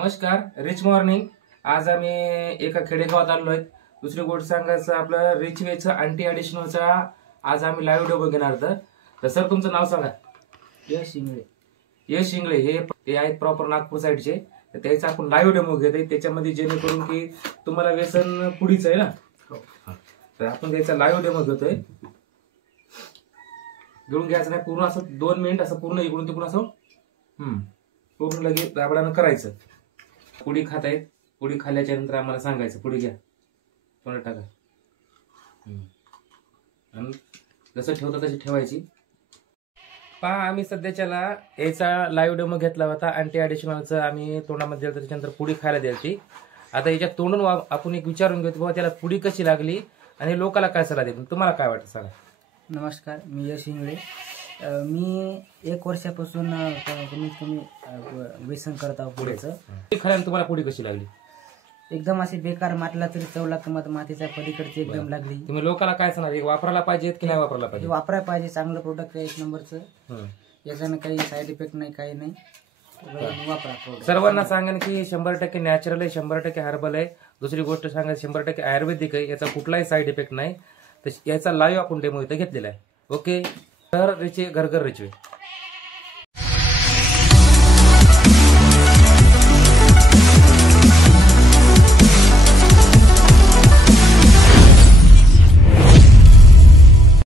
नमस्कार, rich morning. आज आम्ही एका खेडेगावात आलो आहे। दुसरी गोष्ट सांगायचं आपलं रिच वेचं अँटी ॲडिशनलचा आज आम्ही लाईव्ह डेमो घेणार तर सर तुमचं नाव सांगा। यश इंगळे। यश इंगळे हे आहेत प्रॉपर नागपूर साईडचे। तर त्याचा आपण लाईव्ह डेमो घेतोय त्याच्यामध्ये जेणेकरून की तुम्हाला व्यसन पुढीच आहे ना। तर आपण त्याचा लाईव्ह डेमो घेतोय। घेऊन घ्यायचं नाही पूर्ण असं 2 मिनिट असं पूर्ण इकडून तिकडून असं पूर्ण लगेच दाबडानं करायचं। पुडी खात आहेत, पुडी खाल्ल्याच्या नंतर आम्हाला सांगायचं पुडी घ्या तोंडात टाका आणि जसं ठेवता तशी ठेवायची। पहा आम्ही सध्याच्याला याचा लाईव्ह डेमो घेतला होता अँटी ॲडिशनलचा। आम्ही तोंडामध्ये दिलं त्याच्यानंतर पुडी खायला द्यायची। आता याच्या तोंडून आपण एक विचारून घेतो बाबा त्याला पुडी कशी लागली आणि लोकांना काय सल्ला देतो, तुम्हाला काय वाटतं सांगा। नमस्कार, मी यश इंगळे। मी 1 वर्षापासून कमीत कमी व्यसन करत आहोत पुढेचं। खाल्यानंतर तुम्हाला पुडी कशी लागली? एकदम अशी बेकार माटला तरी चव लागतं, मग मातीच्या पलीकडची एकदम लागली। तुम्ही लोकांना काय सांगणार, वापरायला पाहिजेत की नाही वापरायला पाहिजे? वापरायला पाहिजे, चांगलं प्रोडक्ट आहे 1 नंबरचं। याच्यानं काही साईड इफेक्ट नाही, काही नाही, वापरा। सर्वांना सांगेन की 100% नॅचरल आहे, 100% हर्बल आहे। दुसरी गोष्ट सांगायची 100% आयुर्वेदिक आहे, याचा कुठलाही साईड इफेक्ट नाही। तर याचा लाईव्ह आपण डेमो इथे घेतलेला आहे। ओके, तर रिचे घरघर रिचवे।